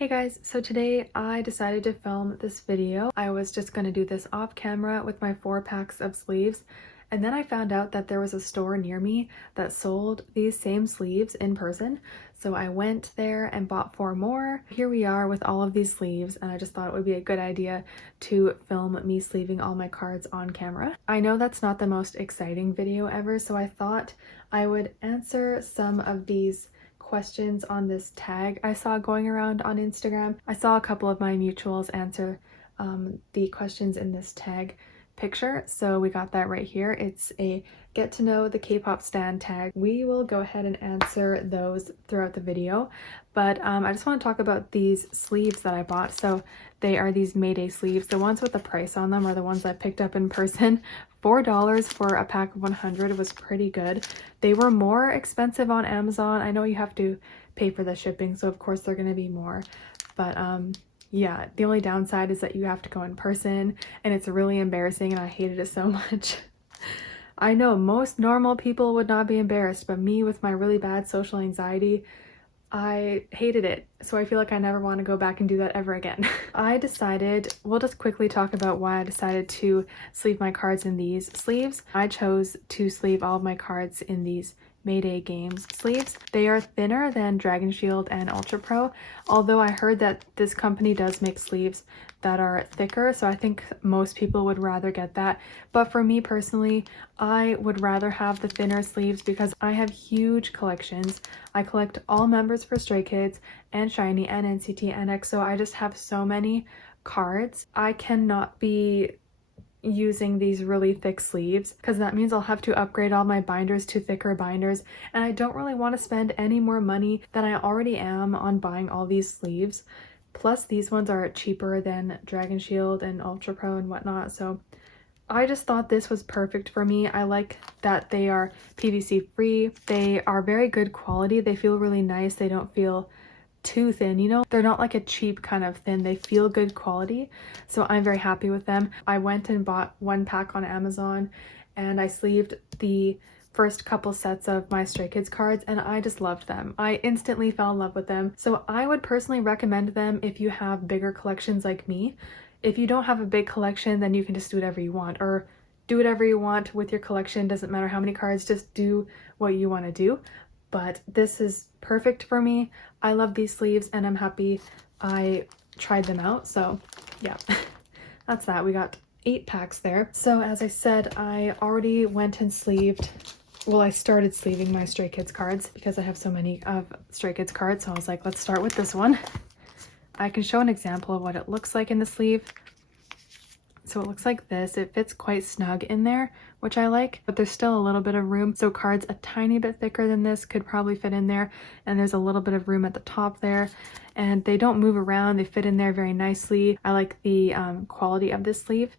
Hey guys, so today I decided to film this video. I was just going to do this off camera with my 4 packs of sleeves, and then I found out that there was a store near me that sold these same sleeves in person. So I went there and bought 4 more. Here we are with all of these sleeves, and I just thought it would be a good idea to film me sleeving all my cards on camera. I know that's not the most exciting video ever, so I thought I would answer some of these questions on this tag I saw going around on Instagram. I saw a couple of my mutuals answer the questions in this tag picture, so we got that right here. It's a get to know the K-pop stan tag. We will go ahead and answer those throughout the video, but I just want to talk about these sleeves that I bought. So they are these Mayday sleeves. The ones with the price on them are the ones I picked up in person. $4 for a pack of 100 was pretty good. They were more expensive on Amazon. I know you have to pay for the shipping, so of course they're going to be more, but yeah, the only downside is that you have to go in person, and it's really embarrassing, and I hated it so much. I know most normal people would not be embarrassed, but me with my really bad social anxiety, I hated it, so I feel like I never want to go back and do that ever again. We'll just quickly talk about why I decided to sleeve my cards in these sleeves. I chose to sleeve all of my cards in these Mayday Games sleeves. They are thinner than Dragon Shield and Ultra Pro, although I heard that this company does make sleeves that are thicker, so I think most people would rather get that. But for me personally, I would rather have the thinner sleeves because I have huge collections. I collect all members for Stray Kids and SHINee and NCT and EXO. I just have so many cards. I cannot be using these really thick sleeves because that means I'll have to upgrade all my binders to thicker binders, and I don't really want to spend any more money than I already am on buying all these sleeves. Plus these ones are cheaper than Dragon Shield and Ultra Pro and whatnot, so I just thought this was perfect for me. I like that they are PVC free. They are very good quality. They feel really nice. They don't feel too thin, you know? They're not like a cheap kind of thin. They feel good quality, so I'm very happy with them. I went and bought 1 pack on Amazon, and I sleeved the first couple sets of my Stray Kids cards, and I just loved them. I instantly fell in love with them, so I would personally recommend them if you have bigger collections like me. If you don't have a big collection, then you can just do whatever you want, or do whatever you want with your collection. Doesn't matter how many cards, just do what you want to do. But this is perfect for me. I love these sleeves, and I'm happy I tried them out. So yeah, that's that. We got 8 packs there. So as I said, I already went and sleeved, well, I started sleeving my Stray Kids cards because I have so many of Stray Kids cards. So I was like, let's start with this one. I can show an example of what it looks like in the sleeve. So it looks like this. It fits quite snug in there, which I like, but there's still a little bit of room. So cards a tiny bit thicker than this could probably fit in there, and there's a little bit of room at the top there, and they don't move around. They fit in there very nicely. I like the quality of this sleeve.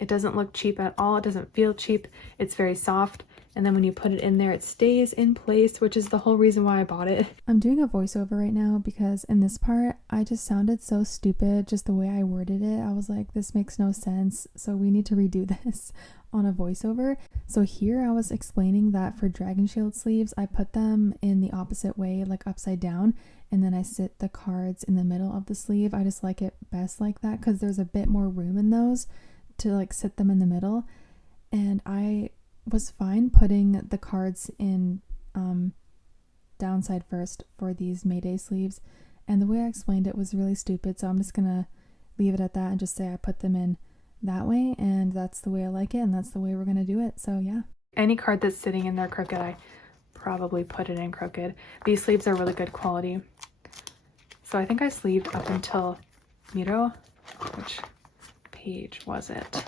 It doesn't look cheap at all. It doesn't feel cheap. It's very soft. And then when you put it in there, it stays in place, which is the whole reason why I bought it. I'm doing a voiceover right now because in this part, I just sounded so stupid just the way I worded it. I was like, this makes no sense, so we need to redo this on a voiceover. So here I was explaining that for Dragon Shield sleeves, I put them in the opposite way, like upside down, and then I sit the cards in the middle of the sleeve. I just like it best like that because there's a bit more room in those to like sit them in the middle. And I was fine putting the cards in downside first for these Mayday sleeves, and the way I explained it was really stupid, so I'm just gonna leave it at that and just say I put them in that way, and that's the way I like it, and that's the way we're gonna do it. So yeah, any card that's sitting in there crooked, I probably put it in crooked. These sleeves are really good quality. So I think I sleeved up until Miro. Which page was it?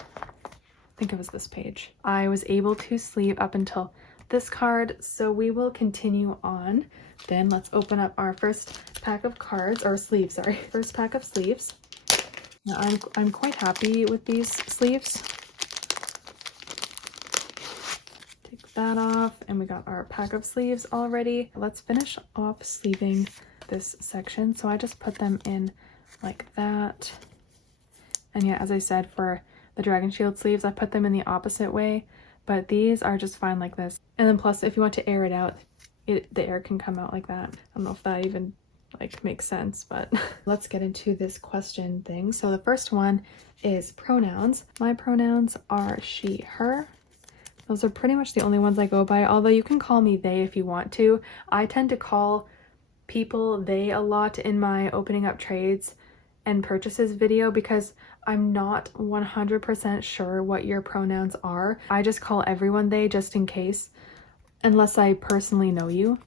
I think it was this page. I was able to sleeve up until this card, so we will continue on. Then let's open up our first pack of cards, or sleeves, sorry. First pack of sleeves. Now I'm quite happy with these sleeves. Take that off, and we got our pack of sleeves already. Let's finish off sleeving this section. So I just put them in like that. And yeah, as I said, for the Dragon Shield sleeves, I put them in the opposite way, but these are just fine like this. And then plus, if you want to air it out, the air can come out like that. I don't know if that even like makes sense, but let's get into this question thing. So the first one is pronouns. My pronouns are she, her. Those are pretty much the only ones I go by, although you can call me they if you want to. I tend to call people they a lot in my opening up trades and purchases video because I'm not 100% sure what your pronouns are. I just call everyone they just in case, unless I personally know you.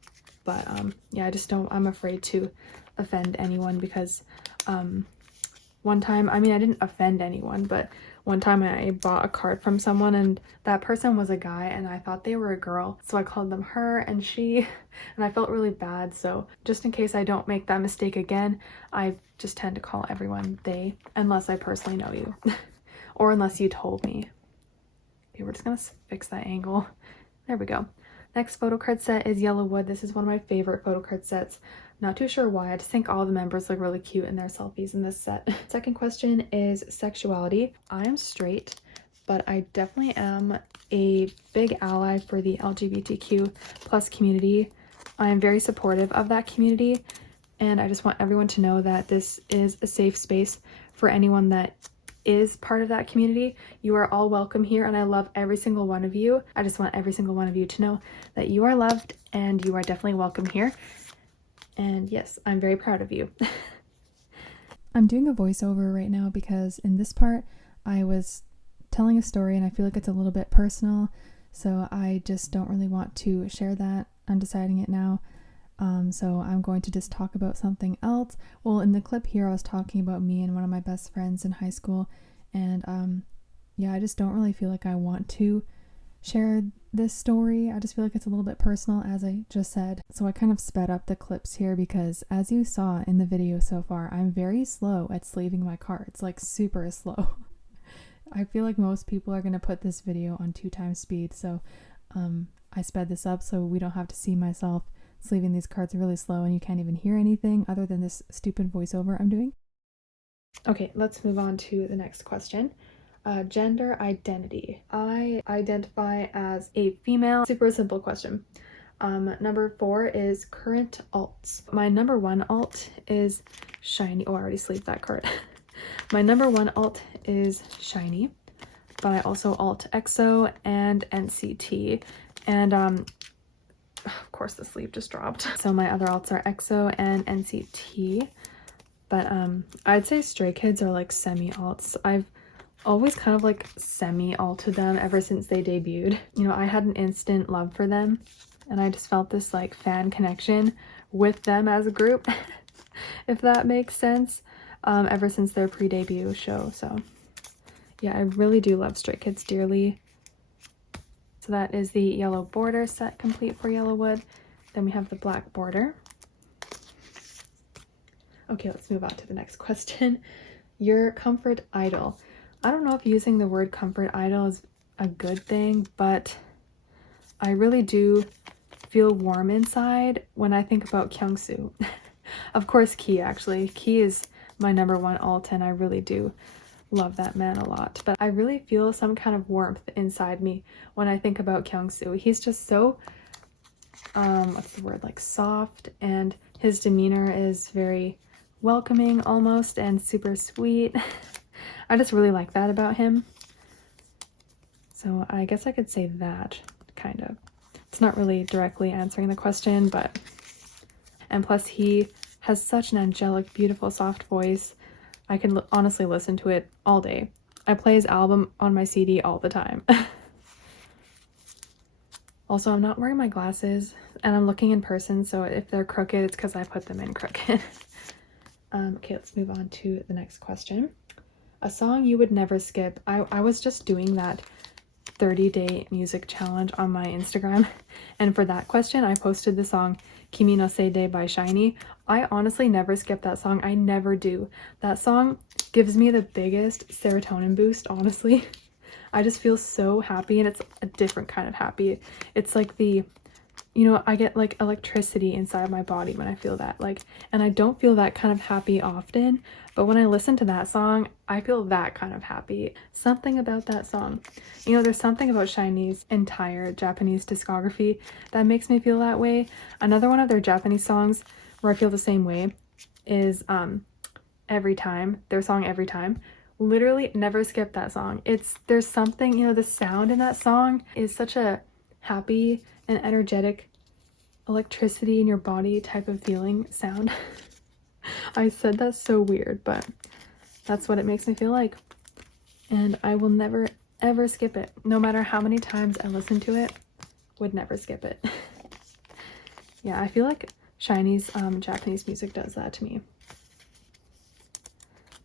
But yeah, I'm afraid to offend anyone because one time, I mean, I didn't offend anyone, but one time I bought a card from someone and that person was a guy and I thought they were a girl. So I called them her and she, and I felt really bad. So just in case I don't make that mistake again, I just tend to call everyone they, unless I personally know you or unless you told me. Okay, we're just gonna fix that angle. There we go. Next photo card set is Yellow Wood. This is one of my favorite photo card sets. Not too sure why, I just think all the members look really cute in their selfies in this set. Second question is sexuality. I am straight, but I definitely am a big ally for the LGBTQ plus community. I am very supportive of that community, and I just want everyone to know that this is a safe space for anyone that is part of that community. You are all welcome here, and I love every single one of you. I just want every single one of you to know that you are loved and you are definitely welcome here. And yes, I'm very proud of you. I'm doing a voiceover right now because in this part I was telling a story and I feel like it's a little bit personal, so I just don't really want to share that. I'm deciding it now. So I'm going to just talk about something else. Well, in the clip here I was talking about me and one of my best friends in high school, and yeah, I just don't really feel like I want to share this story. I just feel like it's a little bit personal, as I just said. So I kind of sped up the clips here because, as you saw in the video so far, I'm very slow at sleeving my cards, like super slow. I feel like most people are going to put this video on 2x speed, so I sped this up so we don't have to see myself sleeving these cards really slow and you can't even hear anything other than this stupid voiceover I'm doing. Okay, let's move on to the next question. Gender identity. I identify as a female. Super simple question. Number 4 is current alts. My number 1 alt is shiny. Oh, I already sleeved that card. My number 1 alt is shiny, but I also alt EXO and NCT, and of course the sleeve just dropped. So my other alts are EXO and NCT, but I'd say Stray Kids are like semi-alts. I've always kind of like semi-alted them ever since they debuted. You know, I had an instant love for them and I just felt this like fan connection with them as a group, if that makes sense, ever since their pre-debut show. So yeah, I really do love Stray Kids dearly. So that is the yellow border set complete for Yellow Wood. Then we have the black border. Okay, let's move on to the next question. Your comfort idol. I don't know if using the word comfort idol is a good thing, but I really do feel warm inside when I think about Kyungsoo. Of course, Key actually. Key is my number 1 alt and I really do love that man a lot, but I really feel some kind of warmth inside me when I think about Kyungsoo. He's just so what's the word, like soft, and his demeanor is very welcoming almost and super sweet. I just really like that about him. So I guess I could say that, kind of. It's not really directly answering the question, but and plus he has such an angelic, beautiful, soft voice. I can honestly listen to it all day. I play his album on my CD all the time. Also, I'm not wearing my glasses and I'm looking in person, so if they're crooked, it's because I put them in crooked. Okay, let's move on to the next question. A song you would never skip. I was just doing that 30-day music challenge on my Instagram, and for that question I posted the song Kimi no Seide by SHINee. I honestly never skip that song. I never do. That song gives me the biggest serotonin boost, honestly. I just feel so happy, and it's a different kind of happy. It's like the, you know, I get like electricity inside my body when I feel that, like, and I don't feel that kind of happy often, but when I listen to that song, I feel that kind of happy. Something about that song. You know, there's something about SHINee's entire Japanese discography that makes me feel that way. Another one of their Japanese songs where I feel the same way, is Every Time, their song Every Time. Literally never skip that song. There's something, the sound in that song is such a happy and energetic electricity in your body type of feeling sound. I said that's so weird, but that's what it makes me feel like. And I will never ever skip it. No matter how many times I listen to it, would never skip it. Yeah, I feel like SHINee's Japanese music does that to me.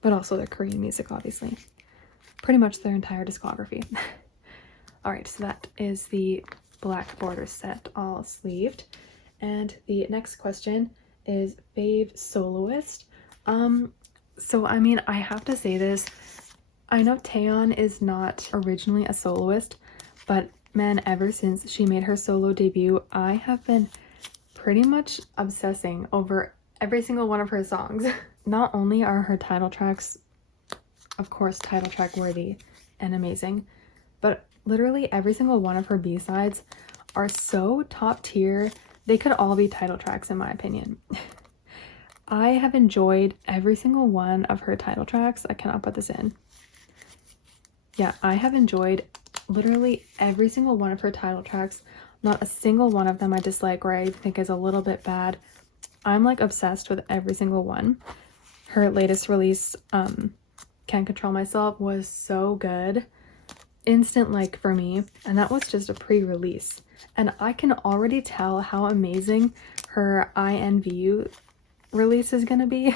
But also their Korean music, obviously. Pretty much their entire discography. Alright, so that is the black border set, all sleeved. And the next question is fave soloist. So I mean, I have to say this. I know Taeyeon is not originally a soloist, but man, ever since she made her solo debut, I have been pretty much obsessing over every single one of her songs. Not only are her title tracks, of course, title track worthy and amazing, but literally every single one of her B-sides are so top tier. They could all be title tracks in my opinion. I have enjoyed every single one of her title tracks. I cannot put this in. Yeah, I have enjoyed literally every single one of her title tracks. Not a single one of them I dislike or I think is a little bit bad. I'm like obsessed with every single one. Her latest release, Can't Control Myself, was so good. Instant like for me, and that was just a pre-release. And I can already tell how amazing her INVU release is gonna be.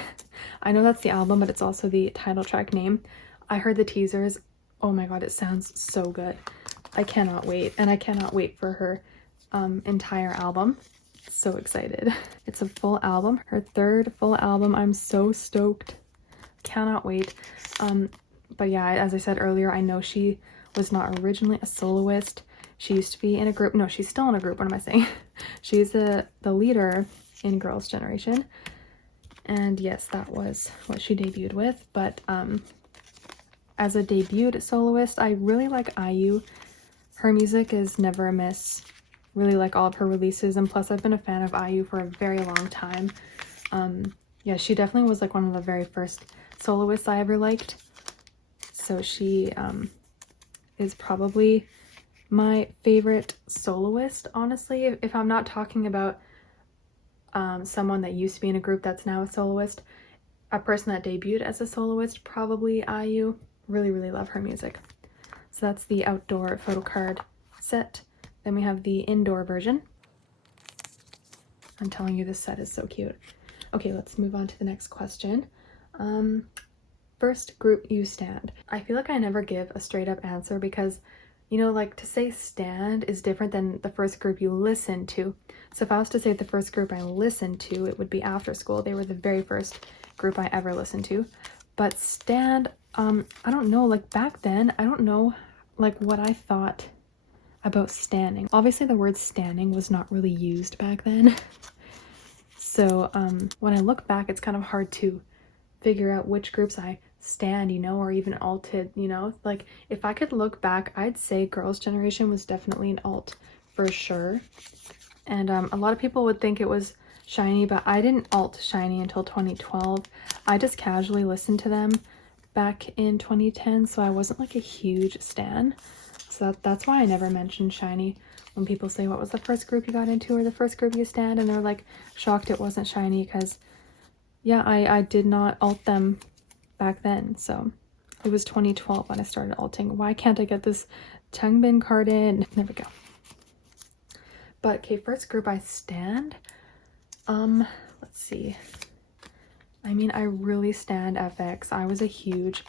I know that's the album, but it's also the title track name. I heard the teasers. Oh my god, it sounds so good. I cannot wait, and I cannot wait for her entire album. So excited. It's a full album, her third full album. I'm so stoked. Cannot wait. But yeah, as I said earlier, I know she was not originally a soloist. She used to be in a group. No, she's still in a group. What am I saying? She's the leader in Girls' Generation. And yes, that was what she debuted with. But as a debuted soloist, I really like IU. Her music is never a miss. Really like all of her releases, and plus I've been a fan of IU for a very long time. Yeah, she definitely was like one of the very first soloists I ever liked. So she is probably my favorite soloist, honestly. If I'm not talking about someone that used to be in a group that's now a soloist, a person that debuted as a soloist, probably IU. Really, really love her music. So that's the outdoor photo card set. Then we have the indoor version. I'm telling you, this set is so cute. Okay, let's move on to the next question. First group you stand. I feel like I never give a straight up answer because, like to say stand is different than the first group you listen to. So if I was to say the first group I listened to, it would be After School. They were the very first group I ever listened to. But stand, I don't know, like back then, I don't know like what I thought about standing. Obviously the word standing was not really used back then. So when I look back, it's kind of hard to figure out which groups I stand, or even alted, like if I could look back, I'd say Girls' Generation was definitely an alt for sure. And a lot of people would think it was SHINee, but I didn't alt SHINee until 2012. I just casually listened to them back in 2010, so I wasn't like a huge stan. So that's why I never mentioned SHINee when people say what was the first group you got into or the first group you stand, and they're like shocked it wasn't SHINee, because yeah, I did not alt them back then. So it was 2012 when I started alting. Why can't I get this Changbin card in? There we go. But okay, first group I stand. Let's see. I mean, I really stand FX. I was a huge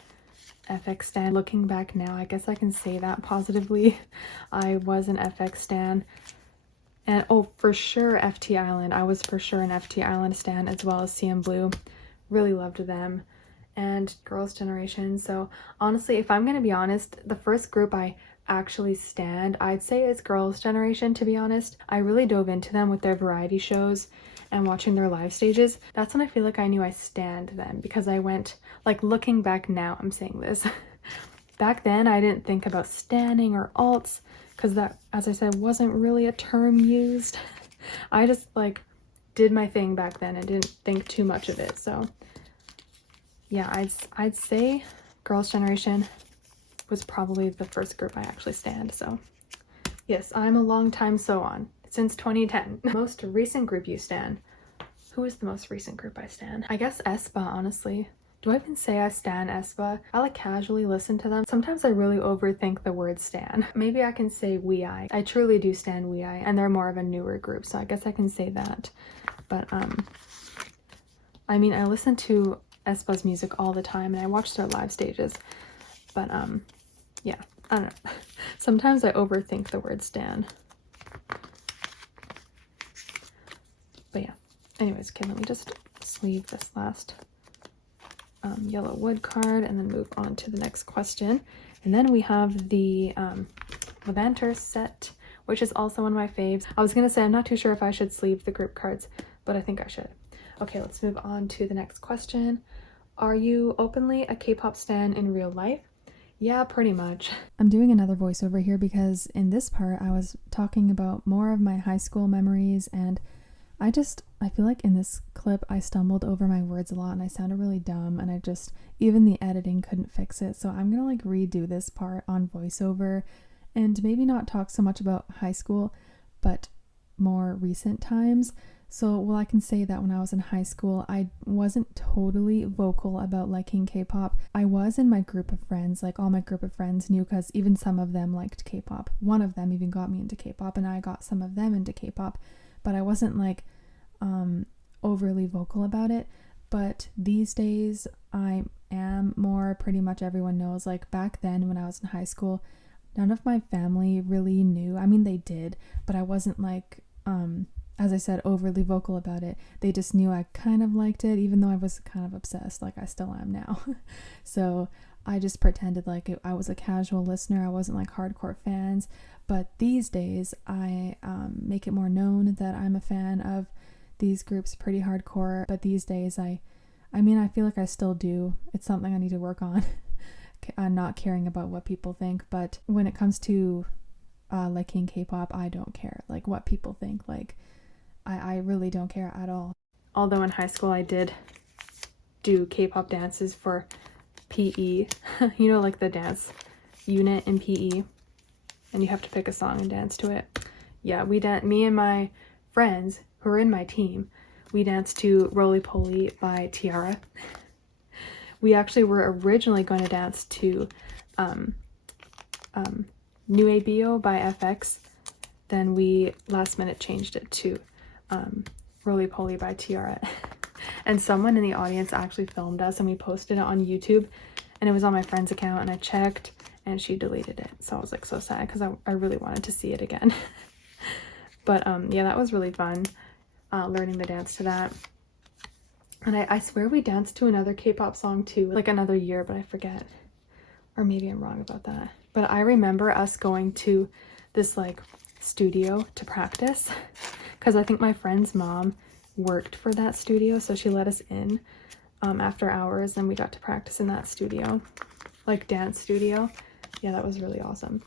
FX stan. Looking back now, I guess I can say that positively. I was an FX stan. And oh, for sure FT Island. I was for sure an FT Island stan, as well as CM Blue. Really loved them. And Girls' Generation. So honestly, if I'm gonna be honest, the first group I actually stand, I'd say it's Girls' Generation, to be honest. I really dove into them with their variety shows and watching their live stages. That's when I feel like I knew I stand them, because I went, like looking back now, I'm saying this. Back then I didn't think about standing or alts, because that, as I said, wasn't really a term used. I just like did my thing back then and didn't think too much of it. So yeah, I'd say Girls' Generation was probably the first group I actually stan. So yes, I'm a long time so on, since 2010. Most recent group you stan. Who is the most recent group I stan? I guess aespa, honestly. Do I even say I stan aespa? I like casually listen to them. Sometimes I really overthink the word stan. Maybe I can say WeI. I truly do stan WeI, and they're more of a newer group, so I guess I can say that. But I mean, I listen to aespa's music all the time, and I watch their live stages. But yeah, I don't know. Sometimes I overthink the word stan. But yeah. Anyways, okay, let me just sleeve this last yellow wood card and then move on to the next question. And then we have the Levanter set, which is also one of my faves. I was gonna say I'm not too sure if I should sleeve the group cards, but I think I should. Okay, let's move on to the next question. Are you openly a K-pop stan in real life? Yeah, pretty much. I'm doing another voiceover here because in this part I was talking about more of my high school memories, and I feel like in this clip I stumbled over my words a lot and I sounded really dumb, and even the editing couldn't fix it. So I'm gonna like redo this part on voiceover and maybe not talk so much about high school, but more recent times. So, well, I can say that when I was in high school, I wasn't totally vocal about liking K-pop. I was in my group of friends, like all my group of friends knew, because even some of them liked K-pop. One of them even got me into K-pop, and I got some of them into K-pop, but I wasn't like overly vocal about it. But these days I am more. Pretty much everyone knows. Like back then when I was in high school, none of my family really knew. I mean, they did, but I wasn't like as I said, overly vocal about it. They just knew I kind of liked it, even though I was kind of obsessed, like I still am now. So I just pretended like I was a casual listener. I wasn't like hardcore fans. But these days I make it more known that I'm a fan of these groups pretty hardcore. But these days I mean, I feel like I still do. It's something I need to work on. I'm not caring about what people think. But when it comes to liking K-pop, I don't care like what people think. Like I really don't care at all. Although in high school I did do K-pop dances for PE. You know, like the dance unit in PE, and you have to pick a song and dance to it. Yeah, me and my friends who were in my team, we danced to Roly Poly by Tiara. We actually were originally going to dance to New ABO by FX. Then we last minute changed it to Roly Poly by Tiara. And someone in the audience actually filmed us, and we posted it on YouTube, and it was on my friend's account, and I checked and she deleted it. So I was like so sad because I really wanted to see it again. But yeah, that was really fun, learning the dance to that. And I swear we danced to another K-pop song too, like another year, but I forget. Or maybe I'm wrong about that. But I remember us going to this like studio to practice, because I think my friend's mom worked for that studio, so she let us in after hours, and we got to practice in that studio, like dance studio. Yeah, that was really awesome.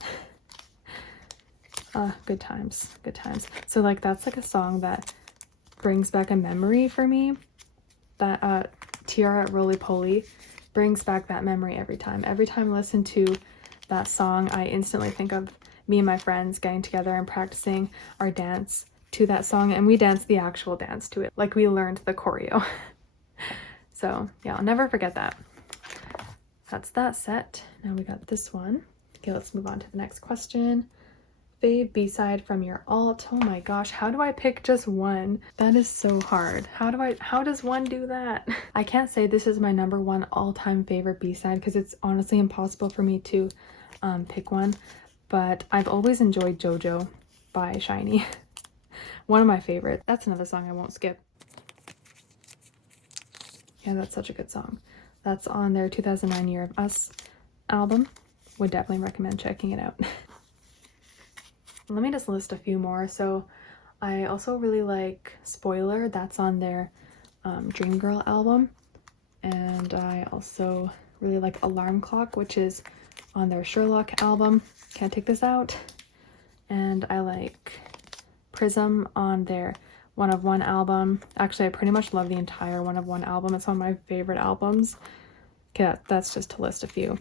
Good times. So like that's like a song that brings back a memory for me. That Tiara Roly Poly brings back that memory every time. Every time I listen to that song, I instantly think of me and my friends getting together and practicing our dance to that song, and we danced the actual dance to it. Like we learned the choreo. So yeah, I'll never forget that. That's that set. Now we got this one. Okay, let's move on to the next question. Fave B-side from your alt. Oh my gosh, how do I pick just one? That is so hard. How does one do that? I can't say this is my number one all-time favorite B-side because it's honestly impossible for me to pick one, but I've always enjoyed JoJo by SHINee. One of my favorites. That's another song I won't skip. Yeah, that's such a good song. That's on their 2009 Year of Us album. Would definitely recommend checking it out. Let me just list a few more. So I also really like Spoiler. That's on their Dream Girl album. And I also really like Alarm Clock, which is on their Sherlock album. Can't take this out. And I like Prism on their One of One album. Actually, I pretty much love the entire One of One album. It's one of my favorite albums. Okay, that's just to list a few.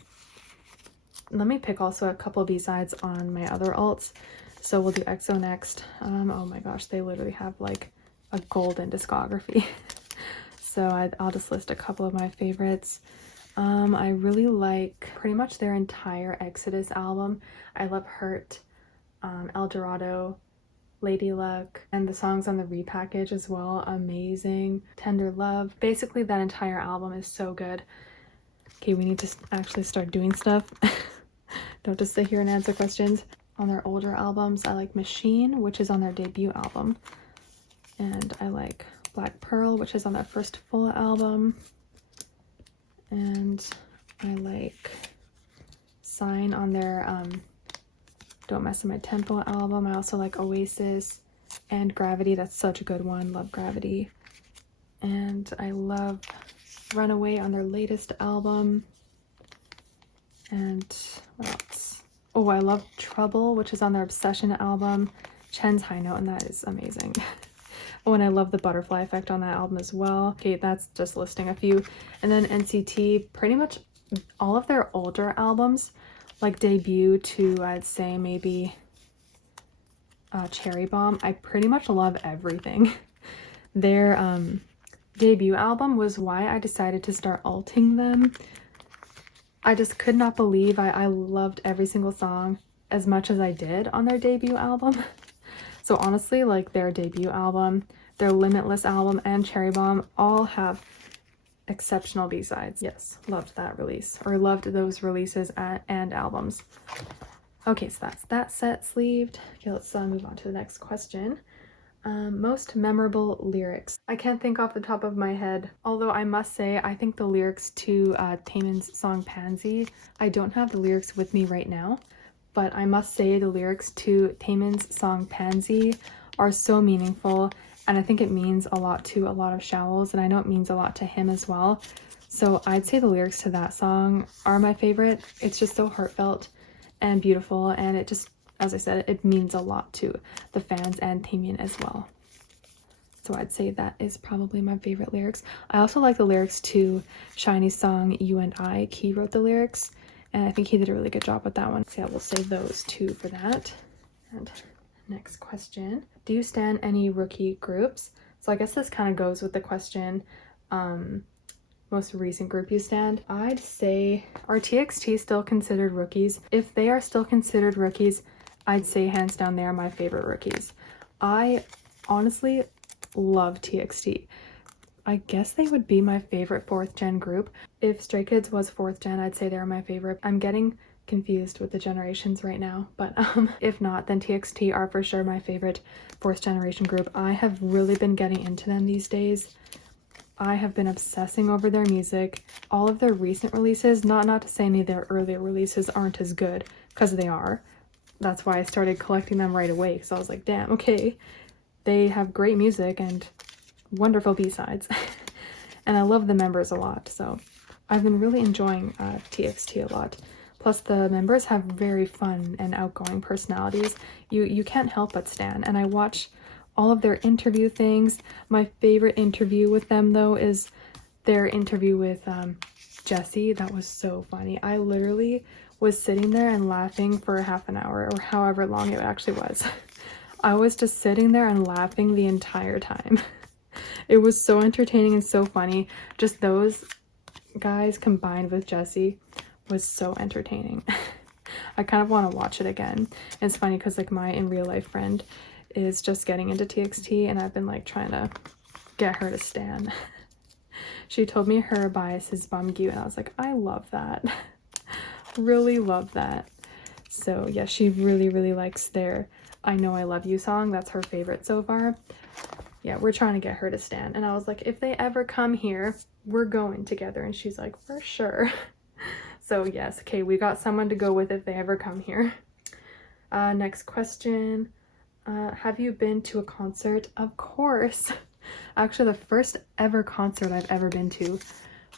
Let me pick also a couple B-sides on my other alts. So we'll do EXO next. Oh my gosh, they literally have like a golden discography. So I'll just list a couple of my favorites. I really like pretty much their entire Exodus album. I love Hurt, El Dorado, Lady Luck, and the songs on the repackage as well. Amazing. Tender Love. Basically, that entire album is so good. Okay, we need to actually start doing stuff. Don't just sit here and answer questions. On their older albums, I like Machine, which is on their debut album. And I like Black Pearl, which is on their first full album. And I like Sign on their Don't Mess With My Tempo album. I also like Oasis and Gravity. That's such a good one. Love Gravity. And I love Runaway on their latest album. And what else? Oh, I love Trouble, which is on their Obsession album. Chen's High Note, and that is amazing. Oh, and I love the Butterfly Effect on that album as well. Okay, that's just listing a few. And then NCT, pretty much all of their older albums, like debut to, I'd say maybe Cherry Bomb. I pretty much love everything. Their debut album was why I decided to start alting them. I just could not believe I loved every single song as much as I did on their debut album. So honestly, like their debut album, their Limitless album, and Cherry Bomb all have exceptional B-sides. Yes, loved that release, or loved those releases and albums. Okay, so that's that set sleeved. Okay, let's move on to the next question. Most memorable lyrics. I can't think off the top of my head, although I must say I think the lyrics to Taemin's song Pansy, I don't have the lyrics with me right now, but I must say the lyrics to Taemin's song Pansy are so meaningful, and I think it means a lot to a lot of Shallows, and I know it means a lot to him as well. So I'd say the lyrics to that song are my favorite. It's just so heartfelt and beautiful, and it just, as I said, it means a lot to the fans and Taemin as well. So I'd say that is probably my favorite lyrics. I also like the lyrics to SHINee's song You and I. Key wrote the lyrics, and I think he did a really good job with that one. So yeah, we'll save those two for that. And next question. Do you stan any rookie groups? So I guess this kind of goes with the question, most recent group you stand. I'd say, are TXT still considered rookies? If they are still considered rookies, I'd say hands down they are my favorite rookies. I honestly love TXT. I guess they would be my favorite 4th gen group. If Stray Kids was 4th gen, I'd say they're my favorite. I'm getting confused with the generations right now, but if not, then TXT are for sure my favorite 4th generation group. I have really been getting into them these days. I have been obsessing over their music. All of their recent releases, not to say any of their earlier releases aren't as good, because they are. That's why I started collecting them right away, because I was like, damn, okay, they have great music and wonderful B-sides. And I love the members a lot, so I've been really enjoying TXT a lot. Plus the members have very fun and outgoing personalities. You can't help but stan, and I watch all of their interview things. My favorite interview with them though is their interview with Jessie. That was so funny. I literally was sitting there and laughing for half an hour, or however long it actually was. I was just sitting there and laughing the entire time. It was so entertaining and so funny. Just those guys combined with Jessie was so entertaining. I kind of want to watch it again. It's funny because like my in real life friend is just getting into TXT, and I've been like trying to get her to stan. She told me her bias is Bumgyu, and I was like, I love that. Really love that. So yeah, she really likes their I Know I Love You song. That's her favorite so far. Yeah, we're trying to get her to stan, and I was like, if they ever come here, we're going together. And she's like, for sure. So yes, okay, we got someone to go with if they ever come here. Next question. Have you been to a concert? Of course. Actually, the first ever concert I've ever been to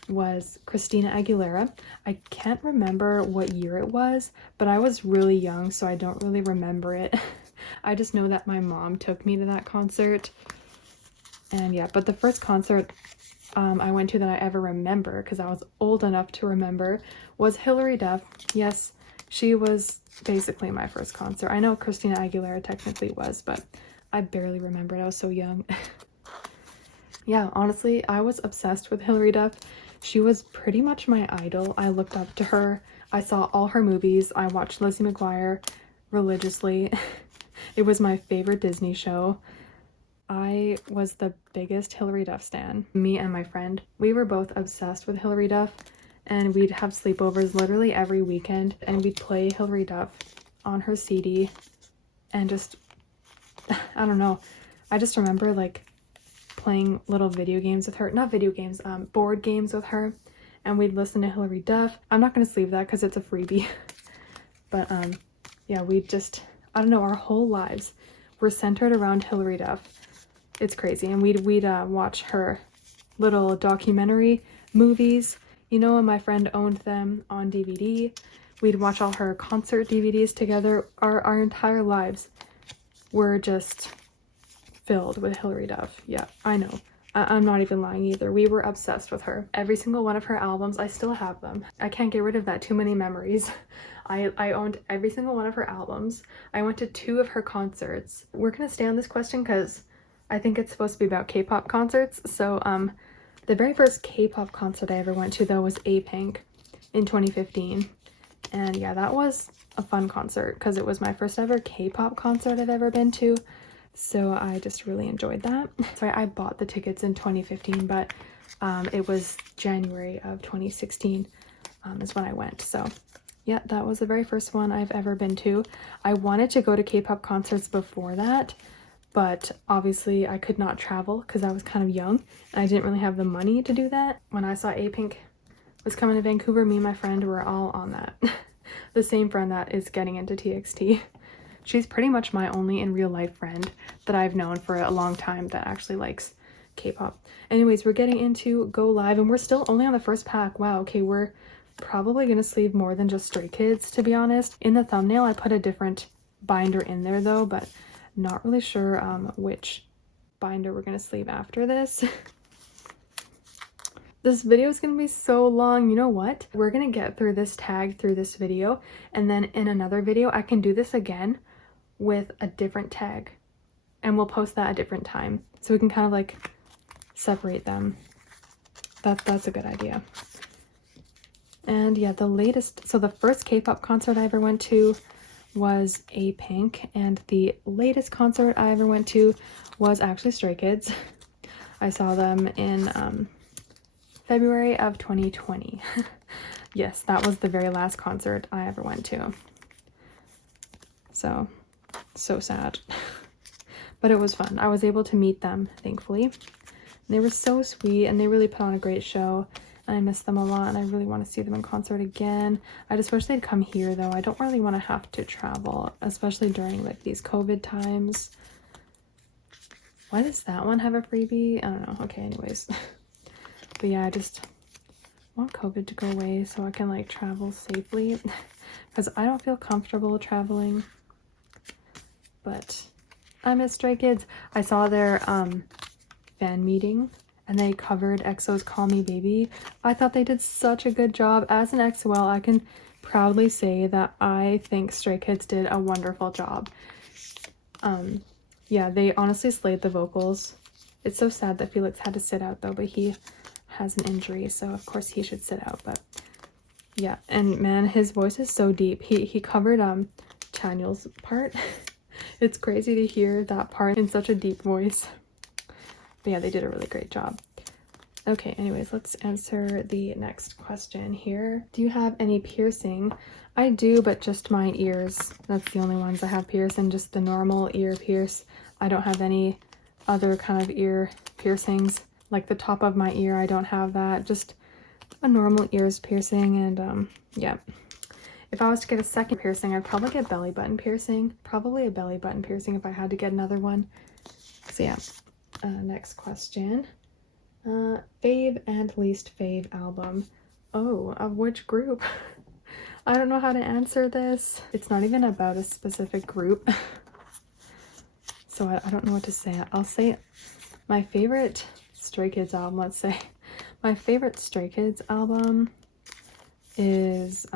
was Christina Aguilera. I can't remember what year it was, but I was really young, so I don't really remember it. I just know that my mom took me to that concert. And yeah, but the first concert I went to that I ever remember, because I was old enough to remember, was Hilary Duff. Yes, she was basically my first concert. I know Christina Aguilera technically was, but I barely remembered. I was so young. Yeah, honestly, I was obsessed with Hilary Duff. She was pretty much my idol. I looked up to her. I saw all her movies. I watched Lizzie McGuire religiously. It was my favorite Disney show. I was the biggest Hilary Duff stan. Me and my friend, we were both obsessed with Hilary Duff, and we'd have sleepovers literally every weekend, and we'd play Hilary Duff on her CD, and just, I don't know, I just remember like playing little video games with her, not video games, board games with her, and we'd listen to Hilary Duff. I'm not going to sleeve that because it's a freebie, but yeah, we just, I don't know, our whole lives were centered around Hilary Duff. It's crazy. And we'd watch her little documentary movies, you know, and my friend owned them on DVD. We'd watch all her concert DVDs together. Our entire lives were just filled with Hilary Duff. Yeah, I know. I'm not even lying either. We were obsessed with her. Every single one of her albums, I still have them. I can't get rid of that. Too many memories. I owned every single one of her albums. I went to 2 of her concerts. We're gonna stay on this question because I think it's supposed to be about K-pop concerts. So the very first K-pop concert I ever went to though was A-Pink in 2015. And yeah, that was a fun concert because it was my first ever K-pop concert I've ever been to. So I just really enjoyed that. So I bought the tickets in 2015, but it was January of 2016 is when I went. So yeah, that was the very first one I've ever been to. I wanted to go to K-pop concerts before that, but obviously I could not travel because I was kind of young and I didn't really have the money to do that. When I saw A-Pink was coming to Vancouver, me and my friend were all on that. The same friend that is getting into TXT. She's pretty much my only in real life friend that I've known for a long time that actually likes K-pop. Anyways, we're getting into Go Live and we're still only on the first pack. Wow, okay, we're probably gonna sleeve more than just Stray Kids, to be honest. In the thumbnail, I put a different binder in there though, but not really sure which binder we're gonna sleeve after this. This video is gonna be so long. You know what? We're gonna get through this tag through this video, and then in another video, I can do this again with a different tag, and we'll post that at a different time. So we can kind of like separate them. That's a good idea. And yeah, so the first K-pop concert I ever went to was A-Pink, and the latest concert I ever went to was actually Stray Kids. I saw them in February of 2020. Yes, that was the very last concert I ever went to. So sad. But it was fun. I was able to meet them, thankfully. They were so sweet and they really put on a great show. And I miss them a lot and I really want to see them in concert again. I just wish they'd come here though. I don't really want to have to travel, especially during like these COVID times. Why does that one have a freebie? I don't know. Okay, anyways. But yeah, I just want COVID to go away so I can like travel safely because I don't feel comfortable traveling. But I miss Stray Kids. I saw their fan meeting and they covered EXO's Call Me Baby. I thought they did such a good job. As an EXO-L, I can proudly say that I think Stray Kids did a wonderful job. Yeah, they honestly slayed the vocals. It's so sad that Felix had to sit out though, but he has an injury, so of course he should sit out. But yeah, and man, his voice is so deep. He covered Chanyeol's part. It's crazy to hear that part in such a deep voice. But yeah, they did a really great job. Okay, anyways, let's answer the next question here. Do you have any piercing? I do, but just my ears. That's the only ones I have pierced, and just the normal ear pierce. I don't have any other kind of ear piercings. Like the top of my ear, I don't have that. Just a normal ears piercing, and yeah. If I was to get a second piercing, I'd probably get belly button piercing. Probably a belly button piercing if I had to get another one. So yeah. Next question. Fave and least fave album. Oh, of which group? I don't know how to answer this. It's not even about a specific group. So I don't know what to say. I'll say My favorite Stray Kids album, let's say. My favorite Stray Kids album is,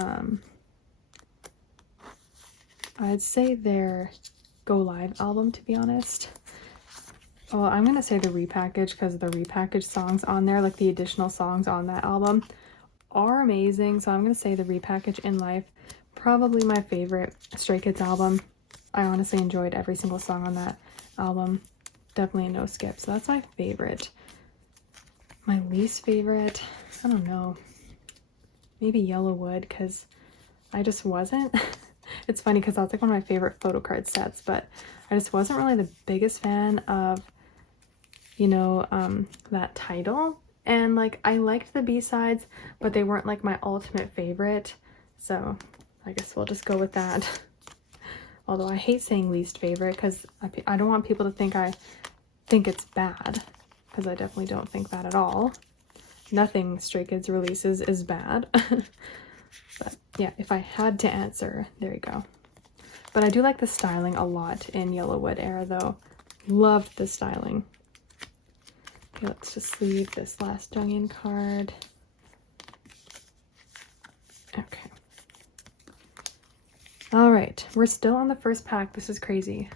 I'd say their Go Live album, to be honest. Well, I'm gonna say the repackage because the repackaged songs on there, like the additional songs on that album, are amazing. So I'm gonna say the repackage In Life, probably my favorite Stray Kids album. I honestly enjoyed every single song on that album. Definitely a no skip. So that's my favorite. My least favorite, I don't know. Maybe Yellowwood, because I just wasn't. It's funny because that's like one of my favorite Photocard sets, but I just wasn't really the biggest fan of, you know, that title. And like I liked the B-sides, but they weren't like my ultimate favorite. So I guess we'll just go with that. Although I hate saying least favorite because I don't want people to think I think it's bad, because I definitely don't think that at all. Nothing Stray Kids releases is bad. But yeah, if I had to answer, there you go. But I do like the styling a lot in Yellowwood era though. Loved the styling. Okay, let's just leave this last Jungin card. Okay. All right, we're still on the first pack. This is crazy.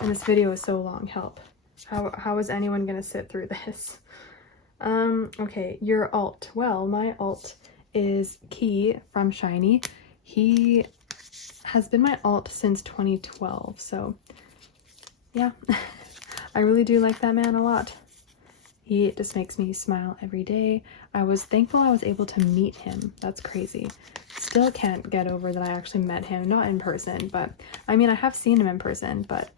And this video is so long, help. How is anyone gonna sit through this? Okay, your alt. Well, my alt is Key from SHINee. He has been my alt since 2012, so yeah. I really do like that man a lot. He just makes me smile every day. I was thankful I was able to meet him. That's crazy. Still can't get over that I actually met him, not in person, but I mean, I have seen him in person, but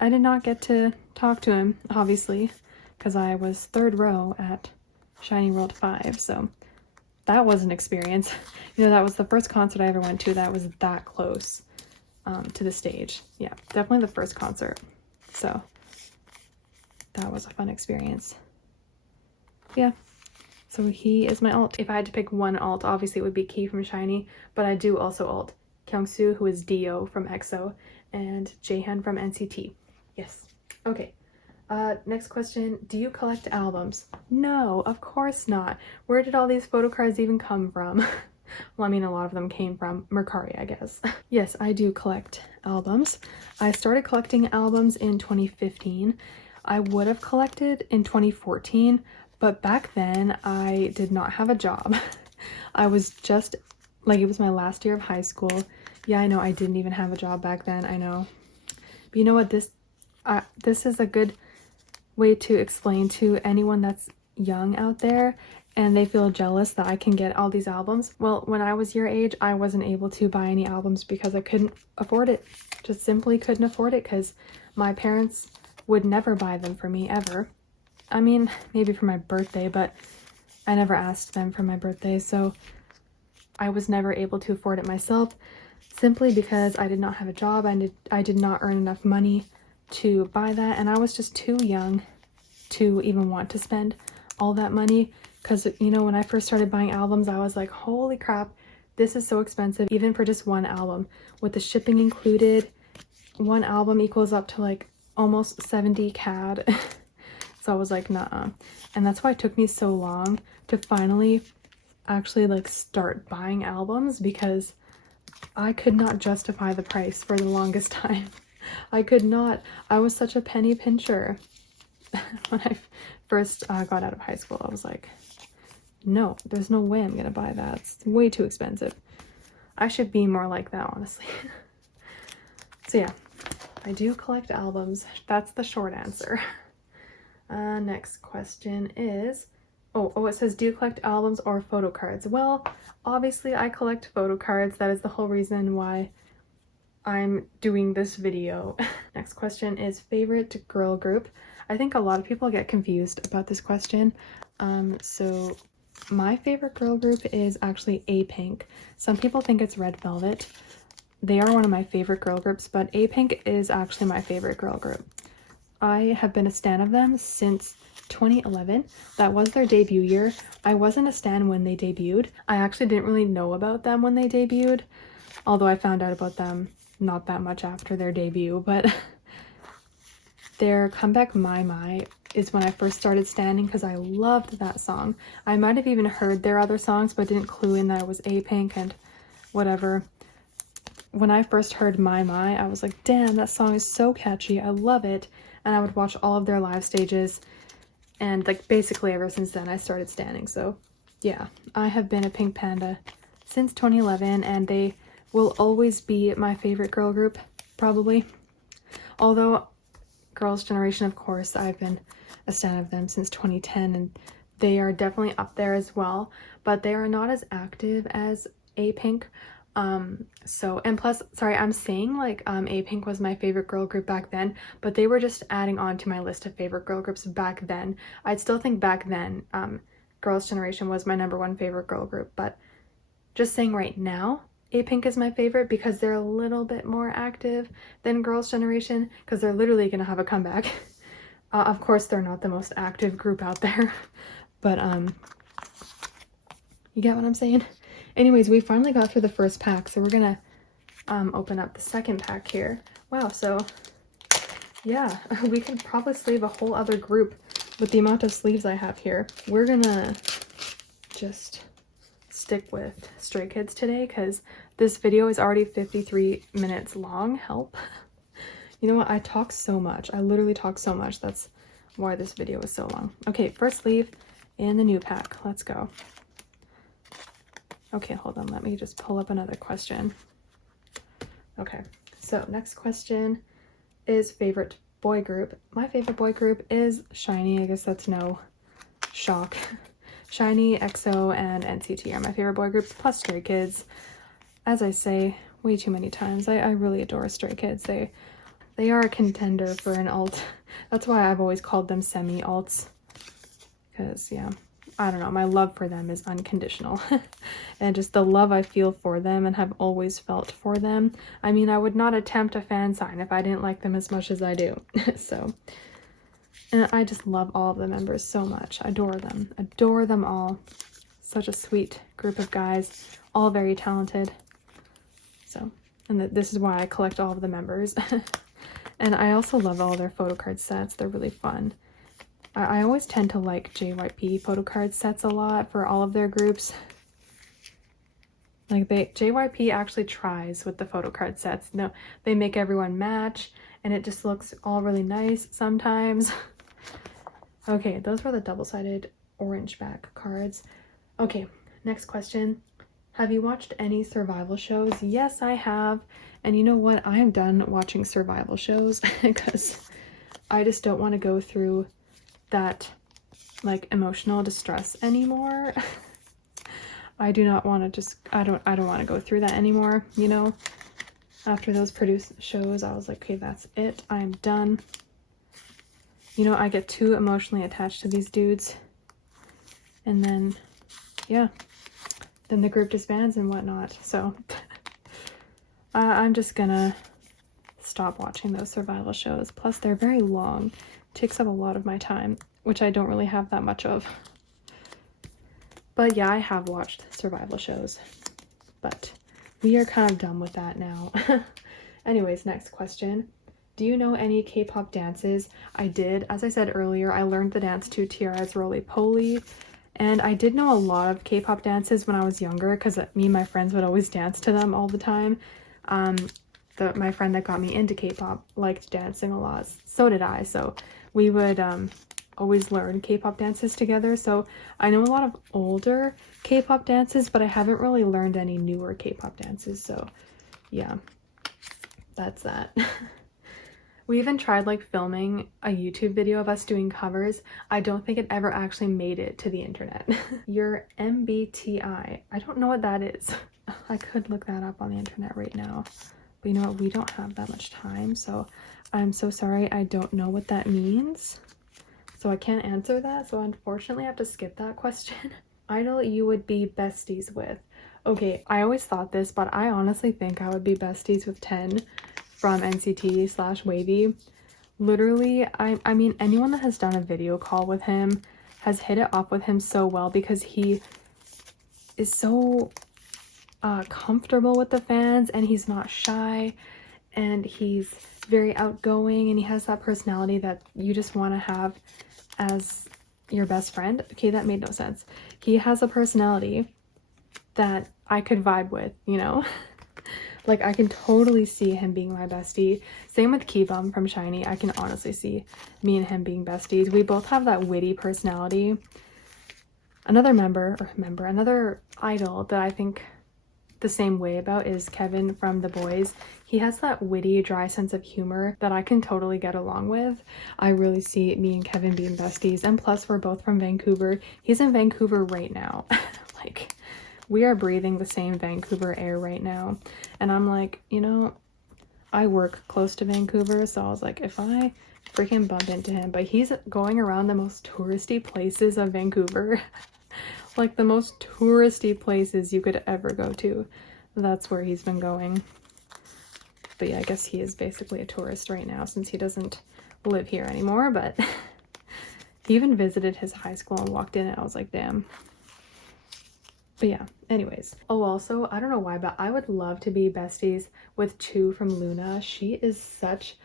I did not get to talk to him, obviously, because I was third row at SHINee World 5, so that was an experience. You know, that was the first concert I ever went to that was that close to the stage. Yeah, definitely the first concert. So that was a fun experience. Yeah, so he is my alt. If I had to pick one alt, obviously it would be Key from SHINee, but I do also alt Kyungsoo, who is Dio from EXO, and Jaehyun from NCT. Yes. Okay. Next question. Do you collect albums? No, of course not. Where did all these photocards even come from? Well, I mean, a lot of them came from Mercari, I guess. Yes, I do collect albums. I started collecting albums in 2015. I would have collected in 2014, but back then I did not have a job. I was just, like, it was my last year of high school. Yeah, I know, I didn't even have a job back then, I know. But you know what, this is a good way to explain to anyone that's young out there and they feel jealous that I can get all these albums. Well, when I was your age, I wasn't able to buy any albums because I couldn't afford it. Just simply couldn't afford it because my parents would never buy them for me, ever. I mean, maybe for my birthday, but I never asked them for my birthday, so I was never able to afford it myself simply because I did not have a job and I did not earn enough money to buy that, and I was just too young to even want to spend all that money because, you know, when I first started buying albums, I was like, holy crap, this is so expensive, even for just one album. With the shipping included, one album equals up to like almost 70 CAD. So I was like, nah. And that's why it took me so long to finally actually like start buying albums, because I could not justify the price for the longest time. I could not. I was such a penny pincher. When I first got out of high school, I was like, no, there's no way I'm gonna buy that. It's way too expensive. I should be more like that, honestly. So yeah, I do collect albums. That's the short answer. Next question is, it says, do you collect albums or photo cards? Well, obviously I collect photo cards. That is the whole reason why I'm doing this video. Next question is, favorite girl group? I think a lot of people get confused about this question. So my favorite girl group is actually A-Pink. Some people think it's Red Velvet. They are one of my favorite girl groups, but A-Pink is actually my favorite girl group. I have been a stan of them since 2011. That was their debut year. I wasn't a stan when they debuted. I actually didn't really know about them when they debuted, although I found out about them not that much after their debut, but their comeback My is when I first started standing because I loved that song. I might have even heard their other songs but didn't clue in that it was A-Pink and whatever. When I first heard My, I was like, damn, that song is so catchy. I love it. And I would watch all of their live stages. And like basically ever since then I started standing. So yeah, I have been a Pink Panda since 2011 and they will always be my favorite girl group, probably. Although Girls' Generation, of course, I've been a stan of them since 2010 and they are definitely up there as well. But they are not as active as A-Pink. And plus, sorry, I'm saying like A-Pink was my favorite girl group back then, but they were just adding on to my list of favorite girl groups back then. I'd still think back then Girls' Generation was my #1 favorite girl group, but just saying right now A-Pink is my favorite because they're a little bit more active than Girls' Generation because they're literally gonna have a comeback. Of course they're not the most active group out there, but you get what I'm saying? Anyways, we finally got through the first pack, so we're gonna open up the second pack here. Wow, so yeah, we could probably sleeve a whole other group with the amount of sleeves I have here. We're gonna just stick with Stray Kids today because this video is already 53 minutes long. Help. You know what? I talk so much. I literally talk so much. That's why this video is so long. Okay, first sleeve in the new pack. Let's go. Okay, hold on. Let me just pull up another question. Okay, so next question is favorite boy group. My favorite boy group is SHINee. I guess that's no shock. SHINee, EXO, and NCT are my favorite boy groups, plus Stray Kids. As I say way too many times, I really adore Stray Kids. They are a contender for an alt. That's why I've always called them semi-alts. Because, yeah, I don't know, my love for them is unconditional. And just the love I feel for them and have always felt for them. I mean, I would not attempt a fan sign if I didn't like them as much as I do. So, and I just love all of the members so much. Adore them all. Such a sweet group of guys, all very talented. So, and this is why I collect all of the members. And I also love all their photocard sets. They're really fun. I always tend to like JYP photocard sets a lot for all of their groups. Like JYP actually tries with the photocard sets. No, they make everyone match and it just looks all really nice sometimes. Okay, those were the double-sided orange back cards. Okay, next question. Have you watched any survival shows? Yes, I have. And you know what? I am done watching survival shows because I just don't want to go through that like emotional distress anymore. I do not want to just I don't want to go through that anymore, you know. After those produced shows, I was like, okay, that's it. I am done. You know, I get too emotionally attached to these dudes. And then yeah, then the group disbands and whatnot. So I'm just gonna stop watching those survival shows. Plus they're very long. Takes up a lot of my time, which I don't really have that much of. But yeah, I have watched survival shows, but we are kind of done with that now. Anyways, next question. Do you know any K-pop dances? I did. As I said earlier, I learned the dance to Tiara's Roly Poly, and I did know a lot of K-pop dances when I was younger because me and my friends would always dance to them all the time. My friend that got me into K-pop liked dancing a lot. So did I. So we would always learn K-pop dances together. So I know a lot of older K-pop dances, but I haven't really learned any newer K-pop dances. So yeah, that's that. We even tried like filming a YouTube video of us doing covers. I don't think it ever actually made it to the internet. Your MBTI. I don't know what that is. I could look that up on the internet right now. But you know what? We don't have that much time. So I'm so sorry. I don't know what that means. So I can't answer that. So unfortunately I have to skip that question. Idol you would be besties with. Okay, I always thought this, but I honestly think I would be besties with 10 from NCT/Wavy. Literally, I mean, anyone that has done a video call with him has hit it off with him so well because he is so comfortable with the fans and he's not shy and he's very outgoing, and he has that personality that you just want to have as your best friend. Okay, that made no sense. He has a personality that I could vibe with, you know? Like, I can totally see him being my bestie. Same with Keebum from Shiny. I can honestly see me and him being besties. We both have that witty personality. Another another idol that I think the same way about is Kevin from The Boys. He has that witty, dry sense of humor that I can totally get along with. I really see me and Kevin being besties, and plus we're both from Vancouver. He's in Vancouver right now. Like, we are breathing the same Vancouver air right now. And I'm like, you know, I work close to Vancouver, so I was like, if I freaking bump into him, but he's going around the most touristy places of Vancouver. Like, the most touristy places you could ever go to. That's where he's been going. But yeah, I guess he is basically a tourist right now since he doesn't live here anymore, but he even visited his high school and walked in and I was like, damn. But yeah, anyways. Oh, also, I don't know why, but I would love to be besties with Chu from Luna. She is such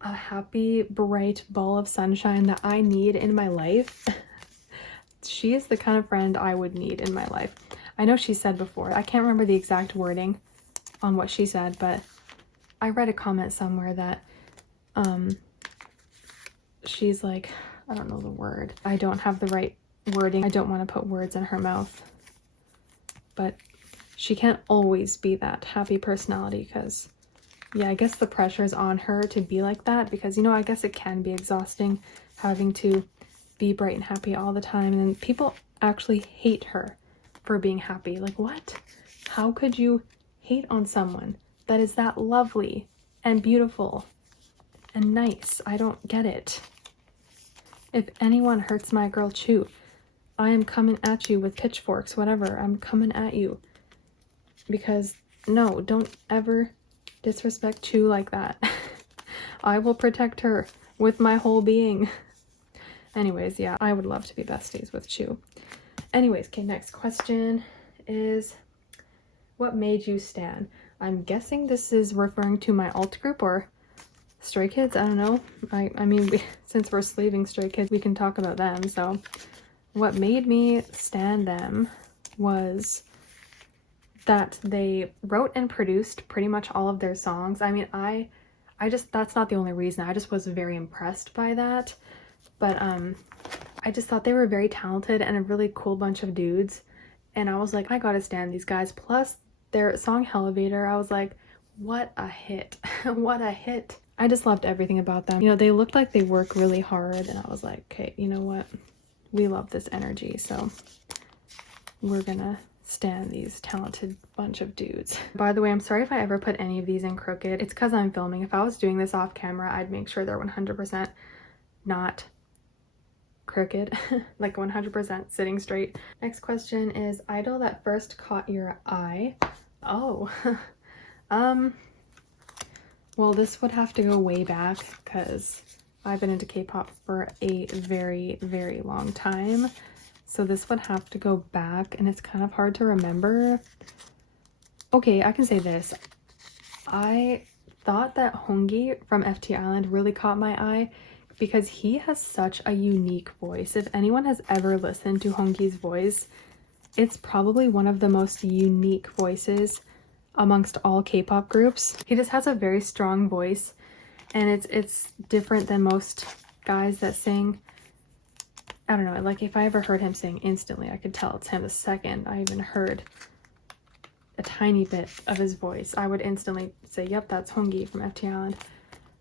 a happy, bright ball of sunshine that I need in my life. She is the kind of friend I would need in my life. I know she said before, I can't remember the exact wording on what she said, but I read a comment somewhere that she's like, I don't know the word. I don't have the right wording. I don't want to put words in her mouth. But she can't always be that happy personality because, yeah, I guess the pressure is on her to be like that because, you know, I guess it can be exhausting having to be bright and happy all the time, and people actually hate her for being happy. Like, what? How could you hate on someone that is that lovely and beautiful and nice? I don't get it. If anyone hurts my girl Chu, I am coming at you with pitchforks, whatever. I'm coming at you. Because, no, don't ever disrespect Chu like that. I will protect her with my whole being. Anyways, yeah, I would love to be besties with Chu. Anyways, okay, next question is, what made you stan? I'm guessing this is referring to my alt group or Stray Kids. I don't know. I mean, since we're sleeving Stray Kids, we can talk about them. So what made me stan them was that they wrote and produced pretty much all of their songs. I mean, I just, that's not the only reason. I just was very impressed by that. But I just thought they were very talented and a really cool bunch of dudes. And I was like, I gotta stan these guys. Plus their song Elevator, I was like, what a hit. What a hit. I just loved everything about them. You know, they looked like they work really hard, and I was like, okay, you know what? We love this energy, so we're gonna stan these talented bunch of dudes. By the way, I'm sorry if I ever put any of these in crooked. It's because I'm filming. If I was doing this off camera, I'd make sure they're 100% not crooked, like 100% sitting straight. Next question is, idol that first caught your eye. Oh, well, this would have to go way back because I've been into K-pop for a very, very long time. So this would have to go back, and it's kind of hard to remember. Okay, I can say this. I thought that Hongi from FT Island really caught my eye because he has such a unique voice. If anyone has ever listened to Hongi's voice, it's probably one of the most unique voices amongst all K-pop groups. He just has a very strong voice, and it's different than most guys that sing. I don't know, like if I ever heard him sing, instantly I could tell it's him. The second I even heard a tiny bit of his voice, I would instantly say, yep, that's Hongi from FT Island.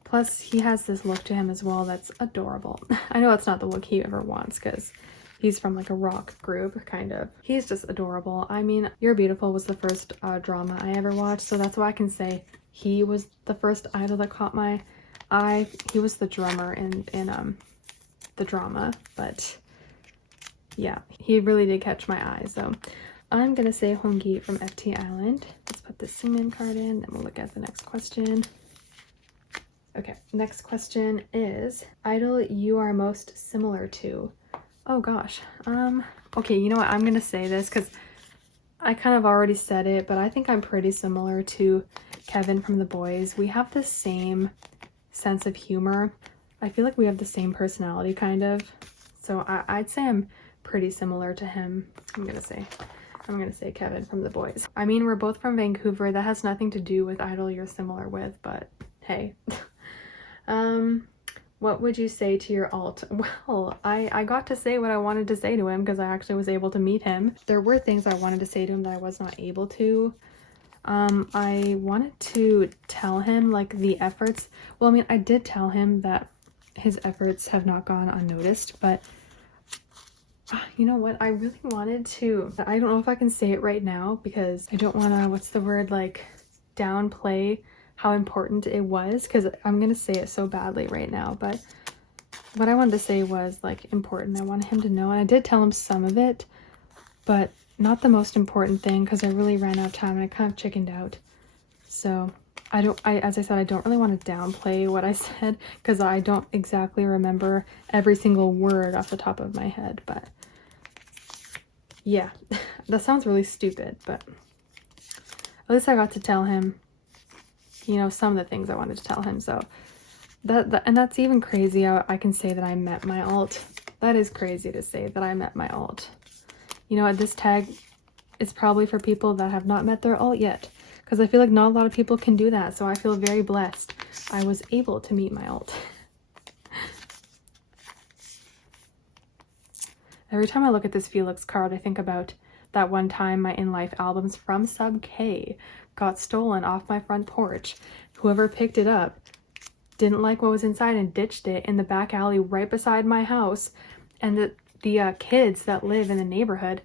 Plus, he has this look to him as well that's adorable. I know it's not the look he ever wants because he's from like a rock group, kind of. He's just adorable. I mean, You're Beautiful was the first drama I ever watched, so that's why I can say he was the first idol that caught my eye. He was the drummer in the drama, but yeah, he really did catch my eye. So I'm gonna say Hongi from FT Island. Let's put the Singmin card in, then we'll look at the next question. Okay, next question is, idol you are most similar to. Oh gosh, okay, you know what, I'm gonna say this because I kind of already said it, but I think I'm pretty similar to Kevin from The Boys. We have the same sense of humor. I feel like we have the same personality, kind of. So I'd say I'm pretty similar to him. I'm gonna say Kevin from The Boys. I mean, we're both from Vancouver. That has nothing to do with idol you're similar with, but hey. What would you say to your alt? Well, I got to say what I wanted to say to him because I actually was able to meet him. There were things I wanted to say to him that I was not able to. I wanted to tell him like the efforts. Well, I mean, I did tell him that his efforts have not gone unnoticed, but you know what? I really wanted to. I don't know if I can say it right now because I don't want to, what's the word, like downplay how important it was, because I'm gonna say it so badly right now, but what I wanted to say was like important. I wanted him to know, and I did tell him some of it, but not the most important thing because I really ran out of time and I kind of chickened out. So as I said, I don't really want to downplay what I said because I don't exactly remember every single word off the top of my head, but yeah, that sounds really stupid, but at least I got to tell him, you know, some of the things I wanted to tell him. So and that's even crazy. I can say that I met my alt. That is crazy to say that I met my alt. You know what, this tag is probably for people that have not met their alt yet, because I feel like not a lot of people can do that, so I feel very blessed I was able to meet my alt. Every time I look at this Felix card, I think about that one time my in-life albums from Sub K got stolen off my front porch. Whoever picked it up didn't like what was inside and ditched it in the back alley right beside my house. And the kids that live in the neighborhood,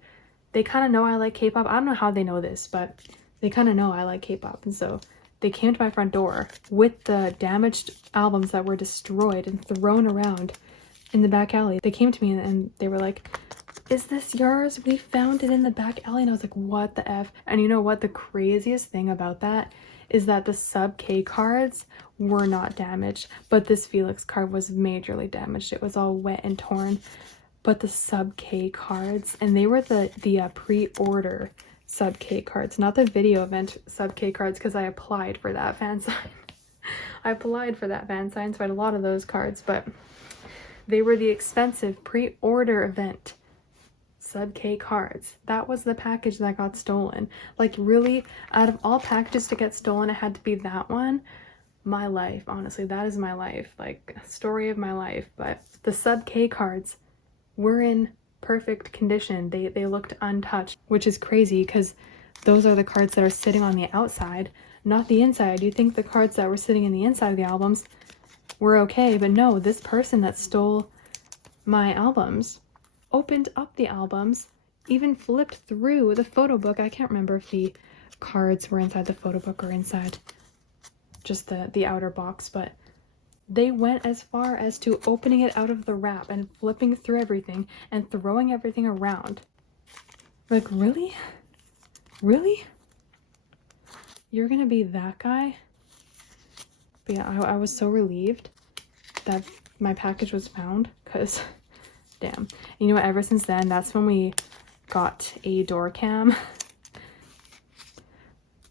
they kind of know I like K-pop. I don't know how they know this, but they kind of know I like K-pop. And so they came to my front door with the damaged albums that were destroyed and thrown around in the back alley. They came to me and they were like, "Is this yours? We found it in the back alley." And I was like, what the F? And you know what? The craziest thing about that is that the Sub K cards were not damaged, but this Felix card was majorly damaged. It was all wet and torn. But the Sub K cards, and they were the pre-order Sub K cards, not the video event Sub K cards, because I applied for that fan sign. I applied for that fan sign, so I had a lot of those cards, but they were the expensive pre-order event Sub K cards. That was the package that got stolen. Like, really, out of all packages to get stolen, it had to be that one. My life, honestly, that is my life, like, story of my life. But the Sub K cards were in perfect condition. They looked untouched, which is crazy because those are the cards that are sitting on the outside, not the inside. You think the cards that were sitting in the inside of the albums were okay, but no, this person that stole my albums opened up the albums, even flipped through the photo book. I can't remember if the cards were inside the photo book or inside just the outer box, but they went as far as to opening it out of the wrap and flipping through everything and throwing everything around. Like, really? Really? You're gonna be that guy? But yeah, I was so relieved that my package was found, because damn. You know what, ever since then, that's when we got a door cam.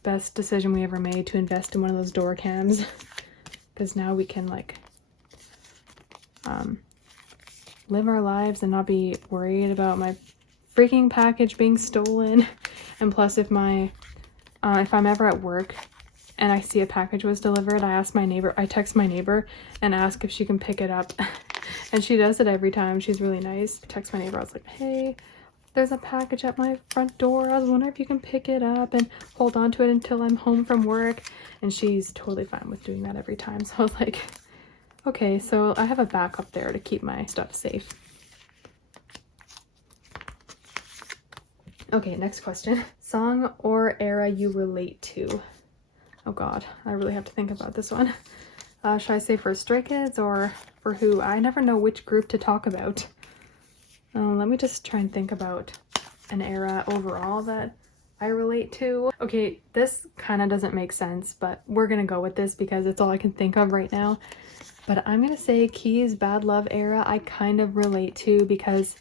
Best decision we ever made, to invest in one of those door cams, because now we can like live our lives and not be worried about my freaking package being stolen. And plus, if I'm ever at work and I see a package was delivered, I text my neighbor and ask if she can pick it up. And she does it every time. She's really nice. I text my neighbor, I was like, "Hey, there's a package at my front door. I was wondering if you can pick it up and hold on to it until I'm home from work." And she's totally fine with doing that every time. So I was like, okay, so I have a backup there to keep my stuff safe. Okay, next question. Song or era you relate to? Oh god, I really have to think about this one. Should I say for Stray Kids or for who? I never know which group to talk about. Let me just try and think about an era overall that I relate to. Okay, this kind of doesn't make sense, but we're gonna go with this because it's all I can think of right now. But I'm gonna say Key's Bad Love era I kind of relate to because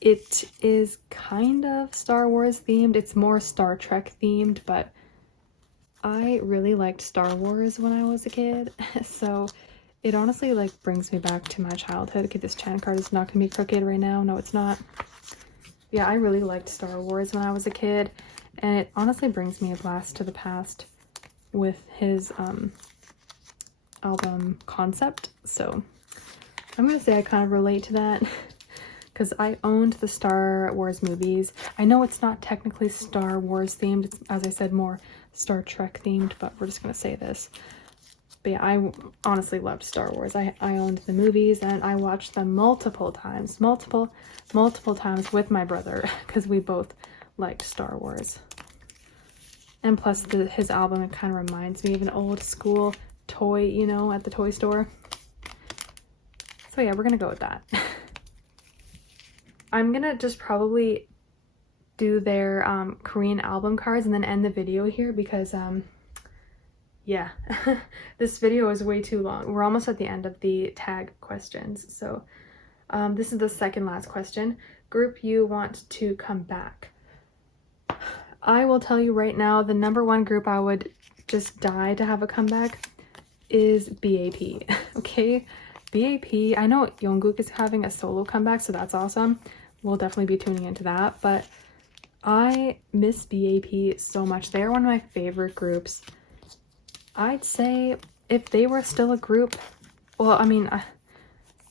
it is kind of Star Wars themed. It's more Star Trek themed, but I really liked Star Wars when I was a kid, so it honestly like brings me back to my childhood. Okay, this channel card is not gonna be crooked right now. No, it's not. Yeah, I really liked Star Wars when I was a kid, and it honestly brings me a blast to the past with his album concept. So I'm gonna say I kind of relate to that because I owned the Star Wars movies. I know it's not technically Star Wars themed, it's, as I said, more Star Trek themed, but we're just gonna say this. But yeah, I honestly loved Star Wars. I owned the movies and I watched them multiple times with my brother because we both liked Star Wars. And plus his album, it kind of reminds me of an old school toy, you know, at the toy store. So yeah, we're gonna go with that. I'm gonna just probably do their Korean album cards and then end the video here because yeah, this video is way too long. We're almost at the end of the tag questions. So this is the second last question. Group you want to come back. I will tell you right now, the #1 group I would just die to have a comeback is BAP. Okay, BAP, I know Jungkook is having a solo comeback, so that's awesome. We'll definitely be tuning into that, but I miss BAP so much. They're one of my favorite groups. I'd say if they were still a group, well, I mean,